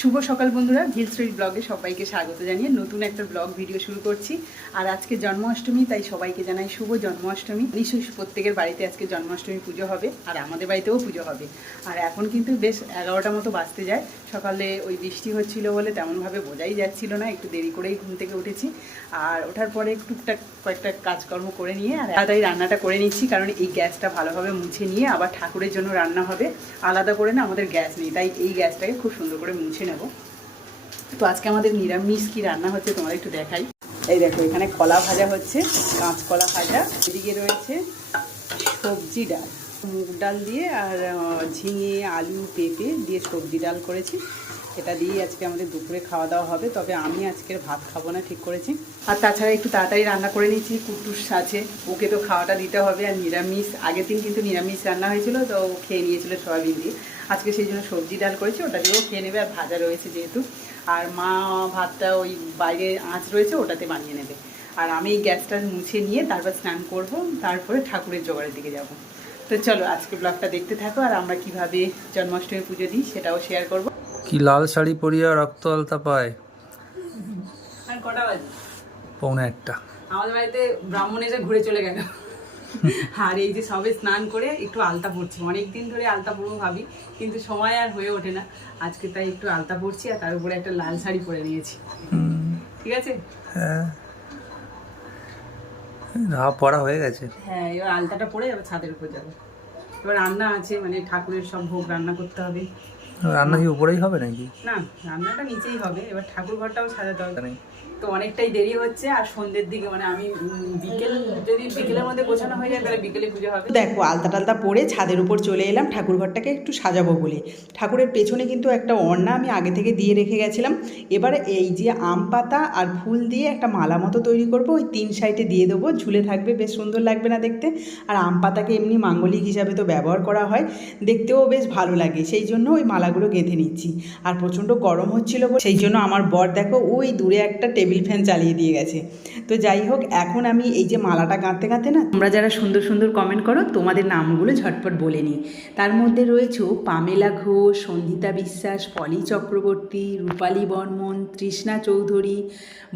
শুভ সকাল বন্ধুরা ভিল স্ট্রিট ব্লগে সবাইকে স্বাগত জানিয়ে নতুন একটা ব্লগ ভিডিও শুরু করছি। আর আজকে জন্মাষ্টমী, তাই সবাইকে জানাই শুভ জন্মাষ্টমী। নিশ্চয়ই প্রত্যেকের বাড়িতে আজকে জন্মাষ্টমী পুজো হবে, আর আমাদের বাড়িতেও পুজো হবে। আর এখন কিন্তু বেশ এগারোটা মতো বাজতে যায়। সকালে ওই বৃষ্টি হচ্ছিল বলে তেমনভাবে বোঝাই যাচ্ছিল না, একটু দেরি করেই ঘুম থেকে উঠেছি। আর ওঠার পরে টুকটাক কয়েকটা কাজকর্ম করে নিয়ে, আর তাড়াতাড়ি রান্নাটা করে নিচ্ছি, কারণ এই গ্যাসটা ভালোভাবে মুছে নিয়ে আবার ঠাকুরের জন্য রান্না হবে। আলাদা করে না, আমাদের গ্যাস নেই, তাই এই গ্যাসটাকে খুব সুন্দর করে মুছে নেব। তো আজকে আমাদের নিরামিষ কি রান্না হচ্ছে তোমাদের একটু দেখাই। এই দেখো, এখানে কলা ভাজা হচ্ছে, কাঁচকলা ভাজা। এদিকে রয়েছে সবজি ডাল। মুগ ডাল দিয়ে আর ঝিঙে, আলু, পেঁপে দিয়ে সবজি ডাল করেছি। এটা দিয়ে আজকে আমাদের দুপুরে খাওয়া দাওয়া হবে, তবে আমি আজকের ভাত খাব না, ঠিক করেছি। আর তাছাড়া একটু তাড়াতাড়ি রান্না করে নিয়েছি, কুটুস আছে, ওকে তো খাওয়াটা দিতে হবে, আর নিরামিষ। আগের দিন কিন্তু নিরামিষ রান্না হয়েছিল, তো ও খেয়ে নিয়েছিল সয়াবিন দিয়ে। আজকে সেই জন্য সবজি ডাল করেছি ওটা দিয়েও খেয়ে নেবে আর ভাজা রয়েছে যেহেতু। আর মা ভাতটা ওই বাইরে আঁচ রয়েছে ওটাতে বানিয়ে নেবে। আর আমি এই গ্যাসটা মুছে নিয়ে তারপর স্নান করব তারপরে ঠাকুরের জোগাড়ের দিকে যাব। তো চলো আজকে ব্লগটা দেখতে থাকো আর আমরা কীভাবে জন্মাষ্টমী পুজো দিই সেটাও শেয়ার করব। কি লাল শাড়ি পরিয়া রক্ত আলতা পায়? আর কটা বাজে? পৌনে একটা। আমাদের বাড়িতে ব্রাহ্মণ এসে ঘুরে চলে গেল। আর এই যে সবে স্নান করে একটু আলতা পড়ছি অনেক দিন ধরে আলতা পরবো ভাবি কিন্তু সময় আর হয়ে ওঠে না। আজকে তাই একটু আলতা পরছি আর তার উপরে একটা লাল শাড়ি পরে নিয়েছি। ঠিক আছে? হ্যাঁ। পড়া হয়ে গেছে। হ্যাঁ এবার আলতাটা পরে এবার ছাদের উপর যাব। এবার রান্না আছে মানে ঠাকুরের সব ভোগ রান্না করতে হবে। রান্না কি উপরেই হবে নাকি? না রান্নাটা নিচেই হবে। এবার ঠাকুর ঘরটাও সাজাতে হবে। তো অনেকটাই দেরি হচ্ছে, আর সন্ধ্যের দিকে মানে আমি বিকেল, যদি বিকেলের মধ্যে গোছানো হয়ে যায়, তাহলে বিকেলে পুজো হবে। দেখো আলতা টালতা পরে ছাদের উপর চলে এলাম ঠাকুর ঘরটাকে একটু সাজাবো বলে। ঠাকুরের পেছনে কিন্তু একটা অর্ণা আমি আগে থেকে দিয়ে রেখে গেছিলাম। এবারে এই যে আম পাতা আর ফুল দিয়ে একটা মালা মতো তৈরি করব, ওই তিন সাইডে দিয়ে দেবো। ঝুলে থাকবে, বেশ সুন্দর লাগবে না দেখতে। আর আম পাতাকে এমনি মাঙ্গলিক হিসাবে তো ব্যবহার করা হয়। দেখতেও বেশ ভালো লাগে, সেই জন্য ওই মালাগুলো গেঁথে নিচ্ছি। আর প্রচণ্ড গরম হচ্ছিল সেই জন্য আমার বর, দেখো, ওই দূরে একটা টেবিল ফ্যান চালিয়ে দিয়ে গেছে। তো যাই হোক, এখন আমি এই যে মালাটা গাঁথতে গাঁথতে না, তোমরা যারা সুন্দর সুন্দর কমেন্ট করো, তোমাদের নামগুলো ঝটপট বলে নিই। তার মধ্যে রয়েছে পামেলা ঘোষ, সন্ধিতা বিশ্বাস, পলি চক্রবর্তী, রূপালী বর্মন, তৃষ্ণা চৌধুরী,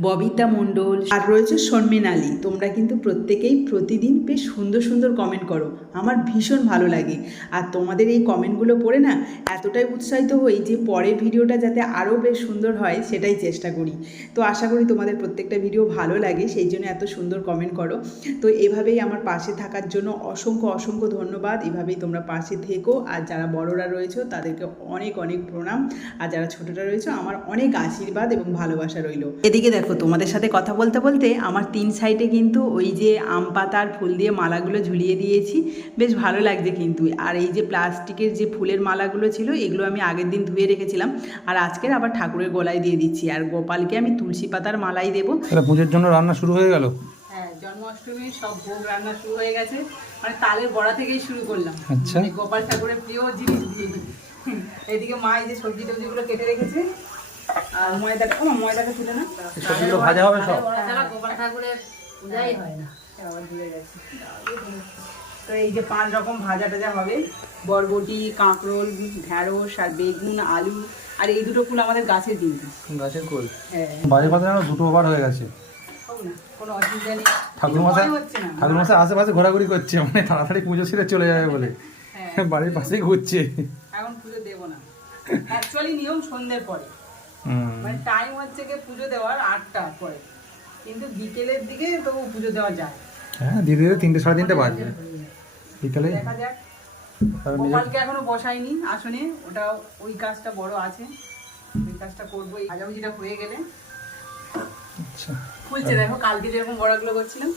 ববিতা মণ্ডল, আর রয়েছে শর্মিন আলী তোমরা কিন্তু প্রত্যেকেই প্রতিদিন বেশ সুন্দর সুন্দর কমেন্ট করো। আমার ভীষণ ভালো লাগে। আর তোমাদের এই কমেন্টগুলো পড়ে না এতটাই উৎসাহিত হই যে পরের ভিডিওটা যাতে আরও বেশ সুন্দর হয় সেটাই চেষ্টা করি। তো আশা করি তোমাদের প্রত্যেকটা ভিডিও ভালো লাগে, সেই জন্য এত সুন্দর কমেন্ট করো। তো এভাবেই আমার পাশে থাকার জন্য অসংখ্য অসংখ্য ধন্যবাদ। এভাবেই তোমরা পাশে থেকো। আর যারা বড়রা রয়েছে, তাদেরকে অনেক অনেক প্রণাম। আর যারা ছোটরা রয়েছে, আমার অনেক আশীর্বাদ এবং ভালোবাসা রইল। এদিকে দেখো, তোমাদের সাথে কথা বলতে বলতে আমার তিন সাইডে কিন্তু ওই যে আম পাতার ফুল দিয়ে মালাগুলো ঝুলিয়ে দিয়েছি। বেশ ভালো লাগছে কিন্তু। আর এই যে প্লাস্টিকের যে ফুলের মালাগুলো ছিল এগুলো আমি আগের দিন ধুয়ে রেখেছিলাম। আর আজকের আবার ঠাকুরের গলায় দিয়ে দিচ্ছি। আর গোপালকে আমি তুলসী পাতার মালাই দেবো। পুজোর জন্য রান্না শুরু হয়ে গেল? হ্যাঁ জন্মাষ্টমীর সব ভোগ রান্না শুরু হয়ে গেছে। মানে তালের বড়া থেকেই শুরু করলাম। আচ্ছা। মানে গোপাল ঠাকুরের প্রিয় জিনিস দিয়ে। এদিকে মা এই যে সবজি টবজিগুলো কেটে রেখেছে। আর ময়দাটা ও ময়দাটা ছিল না সবজিগুলো ভাজা হবে সব? হ্যাঁ, গোপাল ঠাকুরের পূজাই হয় না। আবার ভুলে গেছি। তো এই যে পাঁচ রকম ভাজা টাজা হবে। বরবটি কাঁকরোল ঢ্যাঁড়স আর বেগুন আলু আর এই দুটো ফুল আমাদের গাছের কিন্তু গাছের কোল হ্যাঁ। কথা জানো দুটো ওভার হয়ে গেছে। কোনো অসুবিধা নেই। আশেপাশে ঘোরাঘুরি করছে মানে তাড়াতাড়ি পুজো ছেড়ে চলে যাবে বলে। হ্যাঁ। বাড়ির পাশেই ঘুরছে। এখন পুজো দেবো না। অ্যাকচুয়ালি নিয়ম সন্ধ্যের পরে। মানে টাইম হচ্ছে কি পুজো দেওয়ার আটটা পরে। কিন্তু বিকেলের দিকে তবু পুজো দেওয়া যায়। হ্যাঁ ধীরে ধীরে তিনটে সাড়ে তিনটে বাজবে। বিকালে। গোপালকে এখনও বসাইনি আসনে। ওটা ওই কাজটা বড় আছে। ওই কাজটা করব। এই ভাজাভুজিটা হয়ে গেলে। আচ্ছা। ফুলছে দেখো কালকে যেরকম বড়াগুলো করছিলাম।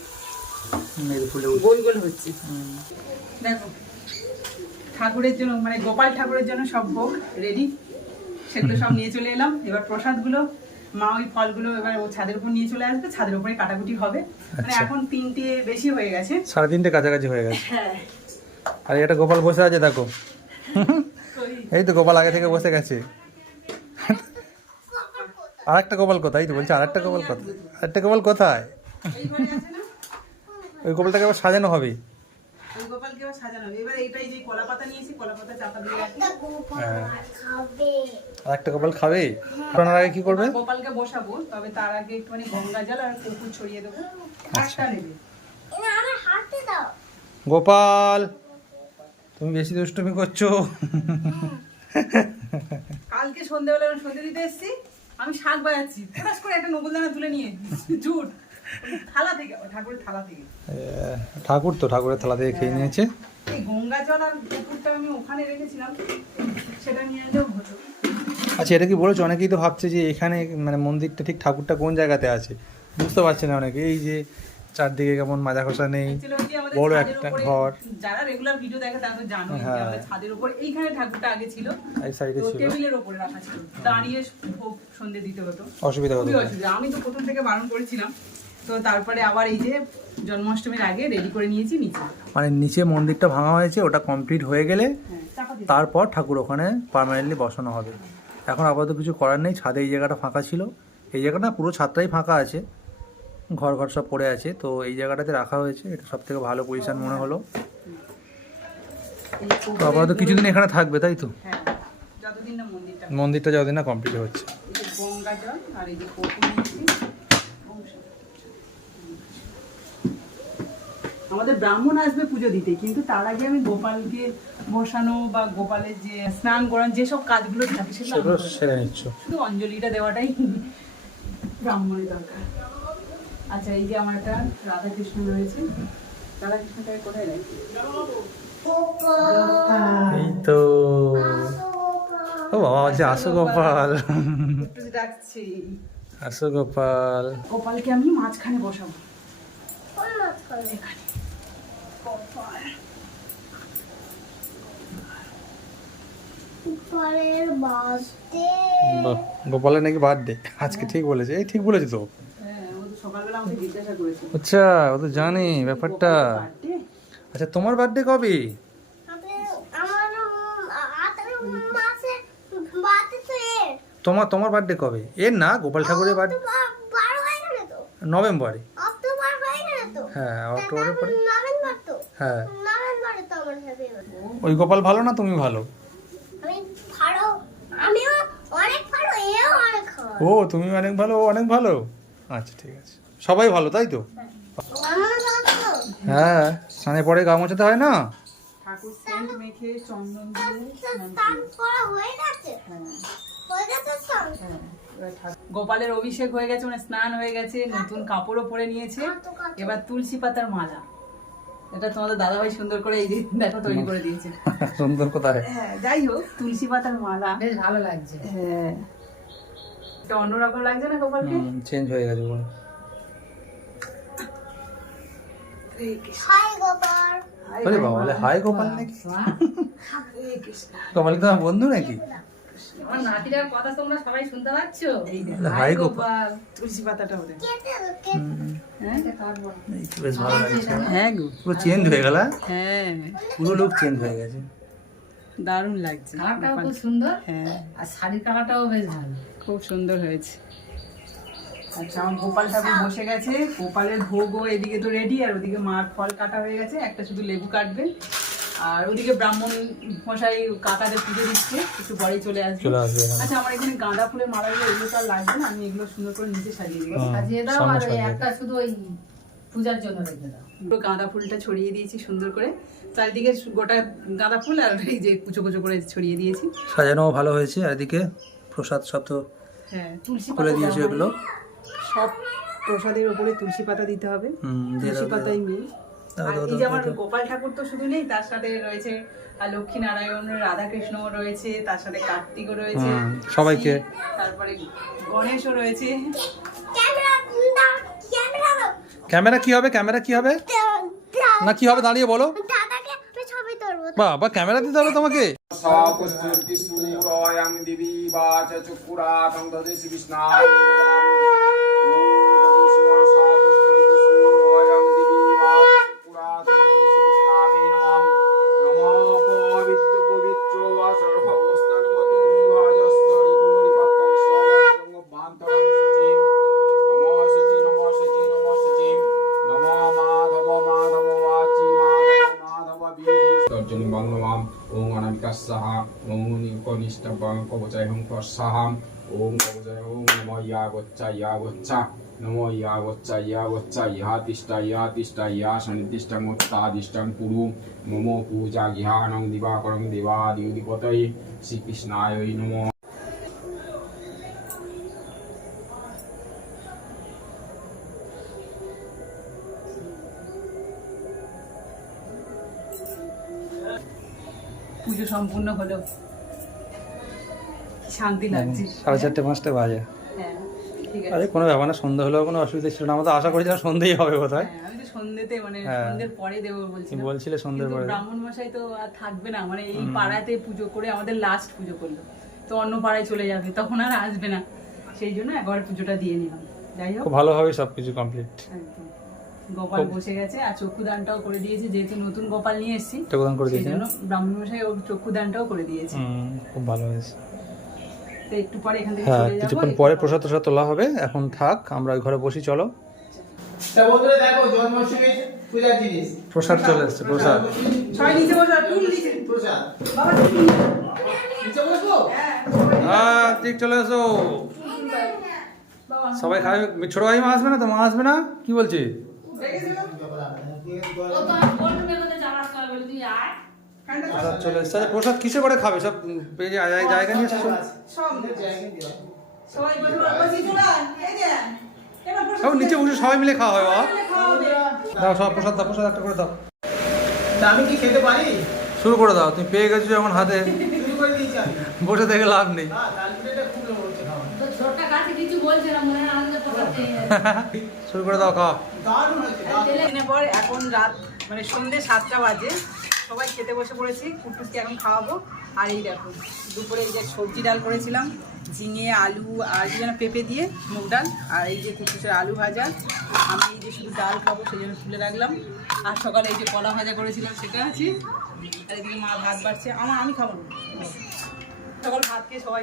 গোল গোল হচ্ছে। দেখো ঠাকুরের জন্য মানে গোপাল ঠাকুরের জন্য সব ভোগ রেডি। সেগুলো সব নিয়ে চলে এলাম। এবার প্রসাদগুলো মা ওই ফলগুলো এবার ও ছাদের উপর নিয়ে চলে আসবে ছাদের উপরে কাটাকুটি হবে। মানে আচ্ছা। এখন তিনটে বেশি হয়ে গেছে। সাড়ে তিনটে কাছাকাছি হয়ে গেছে। হ্যাঁ। আর এটা গোপাল বসে আছে দেখো। এই তো গোপাল আগে থেকে বসে গেছে। আর একটা গোপাল কোথায়? এই তো বলছি আর একটা গোপাল কোথায়? আরেকটা গোপাল কোথায়? ওই গোপালটাকে আবার সাজানো হবে। গোপাল সাজানো হবে। এবার এটাই যে কলা পাতা নিয়েছি কলা পাতা চাপা দিয়ে রাখি। আর একটা কপাল খাবে? ফোটানোর আগে কি করবে গোপালকে বসাবো তবে তার আগে একটুখানি গঙ্গা জল আর ছড়িয়ে দেবো। আচ্ছা। নেবে। এনে আমার হাতে দাও। গোপাল তুমি বেশি দুষ্টুমি করছ। কালকে সন্ধ্যেবেলা আমি সন্ধে দিতে এসেছি আমি শাক বাজাচ্ছি করে একটা নকুলদানা তুলে নিয়ে জুট। থালা থেকে ঠাকুরের থালা থেকে। ঠাকুর তো ঠাকুরের থালা থেকে খেয়ে নিয়েছে। এই গঙ্গা জল আর কুকুরটা আমি ওখানে রেখেছিলাম সেটা নিয়ে এলেও হতো আচ্ছা এটা কি বলেছ? অনেকেই তো ভাবছে যে এখানে মানে মন্দিরটা ঠিক ঠাকুরটা কোন জায়গাতে আছে? বুঝতে পারছে না অনেকে। এই যে চারদিকে কেমন মাজা খসা নেই বড় একটা ঘর। যারা রেগুলার ভিডিও দেখে তারা তো জানো হ্যাঁ। আমাদের ছাদের উপর এইখানে ঠাকুরটা আগে ছিল। এই সাইডে ছিল। টেবিলের উপরে রাখা ছিল। দাঁড়িয়ে ভোগ সন্ধে দিতে হতো। অসুবিধা হতো আমি তো প্রথম থেকে বারণ করেছিলাম তো তারপরে আবার এই যে জন্মাষ্টমীর আগে রেডি করে নিয়েছি নিচে। মানে নিচে মন্দিরটা ভাঙা হয়েছে ওটা কমপ্লিট হয়ে গেলে হ্যাঁ তারপর ঠাকুর ওখানে পার্মানেন্টলি বসানো হবে। এখন আপাতত কিছু করার নেই ছাদে এই জায়গাটা ফাঁকা ছিল। এই জায়গাটা পুরো ছাদটাই ফাঁকা আছে ঘর ঘর সব পড়ে আছে তো এই জায়গাটাতে রাখা হয়েছে এটা সব থেকে ভালো পজিশন মনে হলো। তো আপাতত কিছুদিন এখানে থাকবে তাই তো? হ্যাঁ মন্দিরটা যতদিন না কমপ্লিট হচ্ছে। গঙ্গা জল আর এই যে কপুর নিয়েছি আমাদের ব্রাহ্মণ আসবে পুজো দিতে কিন্তু তার আগে আমি গোপালকে বসানো বা গোপালের যে স্নান করান যেসব কাজগুলো থাকে সেগুলো সেরে নিচ্ছ। শুধু অঞ্জলিটা দেওয়াটাই ব্রাহ্মণের দরকার। আচ্ছা এই যে আমার একটা রাধাকৃষ্ণ রয়েছে। রাধাকৃষ্ণটাকে কোথায় রাখি? এই তো। ও বাবা যে আসো গোপাল। ডাকছি। আসো গোপাল। গোপালকে আমি মাঝখানে বসাবো। কোন মাছ এখানে। গোপালের নাকি বার্থডে? আজকে ঠিক বলেছে। এই ঠিক বলেছে তো? হ্যাঁ ও তো সকালবেলা আমাকে জিজ্ঞাসা করেছে। আচ্ছা ও তো জানে ব্যাপারটা। আচ্ছা তোমার বার্থডে কবে? তোমার তোমার বার্থডে কবে? এর না গোপাল ঠাকুরের বার্থডে হয়ে নভেম্বরে। অক্টোবর হয়ে হ্যাঁ অক্টোবরের পরে হ্যাঁ। নভেম্বরে তো আমার হ্যাপি বার্থডে ওই গোপাল ভালো না তুমি ভালো? আমি ভালো আমিও অনেক ভালো এও অনেক ভালো। ও তুমি অনেক ভালো ও অনেক ভালো? আচ্ছা ঠিক আছে। সবাই ভালো তাই তো? হ্যাঁ। স্নানে পরে গা মোছাতে হয় না? ঠাকুর সেন্ট মেখে চন্দন দিয়ে স্নান স্নান করা হয়ে গেছে? হ্যাঁ, হয়ে হ্যাঁ। গোপালের অভিষেক হয়ে গেছে মানে স্নান হয়ে গেছে নতুন কাপড়ও পরে নিয়েছে। এবার তুলসী পাতার মালা। এটা তোমাদের দাদাভাই সুন্দর করে এই যে দেখো তৈরি করে দিয়েছে। সুন্দর কোথায়? হ্যাঁ যাই হোক তুলসী পাতার মালা। বেশ ভালো লাগছে। হ্যাঁ। এটা অন্যরকম লাগছে না গোপালকে? চেঞ্জ হয়ে গেছে বলো হাই গোপাল। হাই গোপাল নাকি? গোপাল তোমার বন্ধু নাকি? আমার নাতিটার কথা তোমরা সবাই শুনতে পাচ্ছ? হাই গোপাল। তুলসী পাতাটা ওদের। কেটে দাও, কেটে হ্যাঁ? এই তো বেশ ভালো লাগছে। হ্যাঁ। গো। পুরো চেঞ্জ হয়ে গেল হ্যাঁ? পুরো লুক চেঞ্জ হয়ে গেছে। দারুণ লাগছে। কালারটাও খুব সুন্দর। হ্যাঁ। আর শাড়ির কালারটাও বেশ ভালো। খুব সুন্দর হয়েছে। আচ্ছা আমার গোপাল ঠাকুর বসে গেছে। গোপালের ভোগও এদিকে তো রেডি আর ওদিকে মার ফল কাটা হয়ে গেছে। একটা শুধু লেবু কাটবে। আর ওদিকে ব্রাহ্মণ মশাই কাকাদের পুজো দিচ্ছে একটু পরেই চলে আসবে। এখানে। আচ্ছা আমার এখানে গাঁদা ফুলের মালাগুলো এগুলো তো আর লাগবে না আমি এগুলো সুন্দর করে নিচে সাজিয়ে দিই হ্যাঁ, সাজিয়ে দাও আর একটা শুধু ওই পূজার জন্য রেখে দাও। পুরো গাঁদা ফুলটা ছড়িয়ে দিয়েছি সুন্দর করে। চারিদিকে গোটা গাঁদা ফুল আর এই যে কুচো কুচো করে ছড়িয়ে দিয়েছি। সাজানো ভালো হয়েছে আর এদিকে প্রসাদ সব তো হ্যাঁ তুলসী খুলে পাতা দিয়েছে এগুলো। সব প্রসাদের উপরে তুলসী পাতা দিতে হবে। তুলসী পাতাই দাও, এই যে আমার গোপাল ঠাকুর তো শুধু নেই তার সাথে রয়েছে লক্ষ্মী নারায়ণ রাধাকৃষ্ণ রয়েছে তার সাথে কার্তিকও রয়েছে সবাইকে। তারপরে গণেশও রয়েছে। ক্যামেরা কি হবে? ক্যামেরা কি হবে। না কি হবে দাঁড়িয়ে বলো। দাদাকে আমি ছবি তুলবো। বাবা ক্যামেরা দিতে হবে তোমাকে? দিবি বাচ চক্ষুরাতং দদেশি বিষ্ণায় নমঃ ওম তদেশি সাপুষ্টিসূরয়ং দিবি বাচ চক্ষুরাতং দদেশি বিষ্ণায় নমঃ নমঃ পবিত্র পবিত্র বা সর্বস্থানগত বিভাজস্তরি পুনরিপাক্কং সবং বান্তরং শুচিম নমঃ শুচি নমঃ শুচি নমঃ শুচিম নমঃ মাধব মাধব বাচি মাধব মাধব কবচায় হুম প্রসাহাম ওম কবচায় নম ইয়া গচ্ছা ইয়া গচ্ছা নমো ইয়া গচ্ছা ইয়া গচ্ছা ইহা তিষ্ঠা ইয়া তিষ্ঠা ইয়া সনির্দিষ্টং উত্তাদিষ্টং কুরু মম পূজা গৃহাণং দিবাকরং দেবাদিপতয়ে শ্রীকৃষ্ণায় নমঃ পুজো সম্পূর্ণ হলো শান্তি লাগছে। সাড়ে চারটে পাঁচটা বাজে। হ্যাঁ আরে কোনো ব্যাপার না সন্ধ্যা হলেও কোনো অসুবিধা ছিল না। আমরা তো আশা করেছিলাম সন্ধ্যেই হবে হ্যাঁ, আমি তো সন্ধ্যেতে মানে হ্যাঁ। সন্ধ্যের পরে দেবো বলছিলে সন্ধ্যের পরে। ব্রাহ্মণ মশাই তো আর থাকবে না মানে এই পাড়াতে পুজো করে আমাদের লাস্ট পুজো করল। তো অন্য পাড়ায় চলে যাবে তখন আর আসবে না। সেই জন্য একবার পুজোটা দিয়ে নিলাম। যাই হোক। ভালোভাবে সব কিছু কমপ্লিট গোপাল বসে গেছে আর চক্ষুদানটাও করে দিয়েছে যেহেতু নতুন গোপাল নিয়ে এসেছি করে দিয়েছি ব্রাহ্মণ মশাই ওর চক্ষুদানটাও করে দিয়েছে। খুব ভালো হয়েছে। তো একটু পরে এখান থেকে হ্যাঁ কিছুক্ষণ পরে প্রসাদ টসাদ তোলা হবে। এখন থাক আমরা ওই ঘরে বসি চলো। বন্ধুরা দেখো জন্মাষ্টমীর পূজার জিনিস। প্রসাদ চলে এসছে প্রসাদ সবাই নিচে বসো টুল নিচে প্রসাদ। বাবা নিচে। নিচে হ্যাঁ। হ্যাঁ ঠিক চলে এসো। সবাই খাবে ছোট ভাই মা আসবে না তো? মা আসবে না? কি বলছি দেখেছ? ও তো বলবে কোথায় যাওয়ার তুই আয়। ফ্যানটা প্রসাদ চলে এসছে। আচ্ছা, প্রসাদ কিসে করে খাবে? সব জায়গা- নিয়ে এসছো সব নিচে বসে সবাই মিলে খাওয়া হয় বাবা। দাও সব প্রসাদ দাও প্রসাদ একটা করে দাও। আমি কি খেতে পারি? শুরু করে দাও তুমি পেয়ে গেছো যখন হাতে। বসে দেখে লাভ নেই। শুরু করে দাও খাওয়া এখন রাত মানে সন্ধ্যে সাতটা বাজে। সবাই খেতে বসে পড়েছি কুটুসকে এখন খাওয়াবো। আর এই দেখো দুপুরে এই যে সবজি ডাল করেছিলাম ঝিঙে আলু আর যেন পেঁপে দিয়ে মুগ ডাল আর এই যে কুটুসের আলু ভাজা। আমি এই যে শুধু ডাল খাব সেই জন্য তুলে রাখলাম। আর সকালে এই যে কলা ভাজা করেছিলাম সেটা আছে। আর এদিকে মা ভাত বাড়ছে। আমার আমি খাব সকাল ভাত খেয়ে সবাই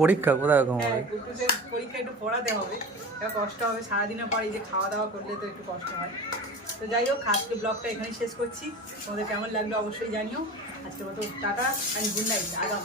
পরীক্ষা কোথায় হ্যাঁ, হবে? পরীক্ষা একটু পড়াতে হবে। কষ্ট হবে সারাদিনের পর এই যে খাওয়া দাওয়া করলে তো একটু কষ্ট হয়। তো যাই হোক আজকে ব্লগটা এখানে শেষ করছি। তোমাদের কেমন লাগল অবশ্যই জানিও। আজকে মতো টাটা অ্যান্ড গুড নাইট আগাম।